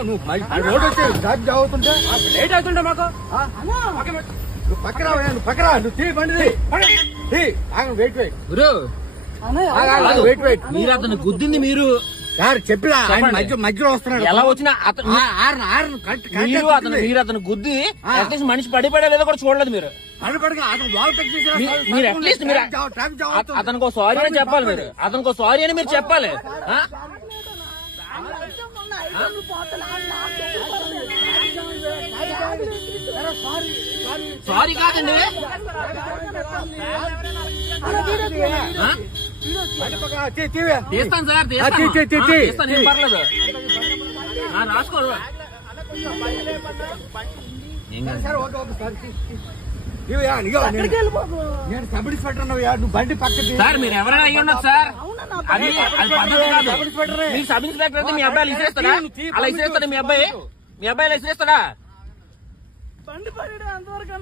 నువ్వు రోడ్ వచ్చి జాబ్ అవుతుంటే లేట్ అవుతుంటే మాకు నువ్వు పక్కరా నువ్వు తీ బండి వెయిట్ వెయిట్ మీరు అతను గుద్దింది మీరు సార్ చెప్పిలా మధ్యలో వస్తున్నాడు ఎలా వచ్చినా మీరు అతను గుద్ది అట్లీస్ట్ మనిషి పడిపడే లేదో కూడా చూడలేదు మీరు మీరు అట్లీస్ట్ మీరు అతనికి సారీ అని చెప్పాలి మీరు అతనికి సారీ అని మీరు చెప్పాలి సారీ కాదండి తీస్తాను సార్ తీస్తాను ఏం పర్లేదు రాసుకోరు నేను సబ్ ఇన్స్పెక్టర్ నువ్వు బండి పక్కన సార్ మీరు ఎవరైనా అయ్యి ఉండదు సార్ అది పద్ధతి కాదు మీరు సబ్ ఇన్స్పెక్టర్ అయితే మీ అబ్బాయి ఇసిరేస్తాడా అలా ఇసిరేస్తాడా మీ అబ్బాయి అలా ఇసిరేస్తాడా బండి పడి అంతవరకు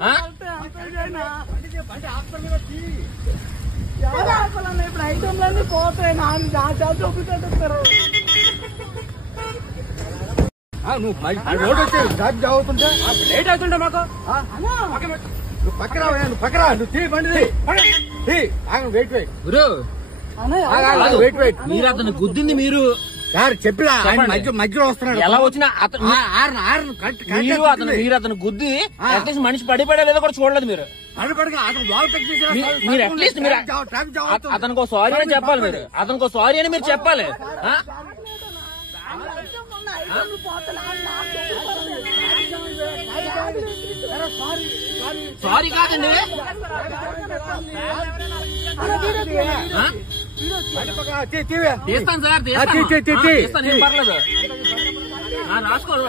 ఇప్పుడు ఐటమ్లన్నీ పోతాయి చూపించారు నువ్వు రోడ్ వచ్చి జాబ్ అవుతుంటే లేట్ అవుతుంటే మాకు నువ్వు పక్కరా నువ్వు తీ బండి వెయిట్ మీరు అతను గుద్దింది మీరు సార్ చెప్పిలా మధ్యలో వస్తున్నాడు ఎలా వచ్చినా మీరు అతను గుద్ది అట్లీస్ట్ మనిషి పడిపడే లేదో కూడా చూడలేదు మీరు మీరు అట్లీస్ట్ మీరు అతనికి సారీ అని చెప్పాలి మీరు అతనికి సారీ అని మీరు చెప్పాలి సారీ కాదండి తీస్తాను సార్ తీస్తాను ఏం పర్లేదు రాసుకోరు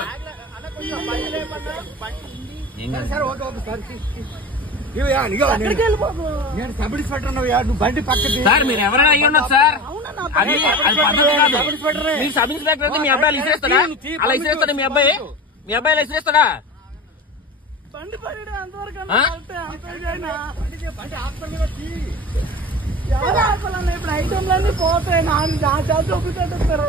నేను సబ్ ఇన్స్పెక్టర్ నువ్వు బండి పక్కన సార్ మీరు ఎవరైనా అయ్యి ఉండదు సార్ అది పద్ధతి కాదు మీరు సబ్ ఇన్స్పెక్టర్ అయితే మీ అబ్బాయి ఇసిరేస్తాడా అలా ఇసిరేస్తాడా మీ అబ్బాయి అలా ఇసిరేస్తాడా బండి పడి అంతవరకు ఇప్పుడు ఐటమ్లన్నీ పోతాయి చూపించారు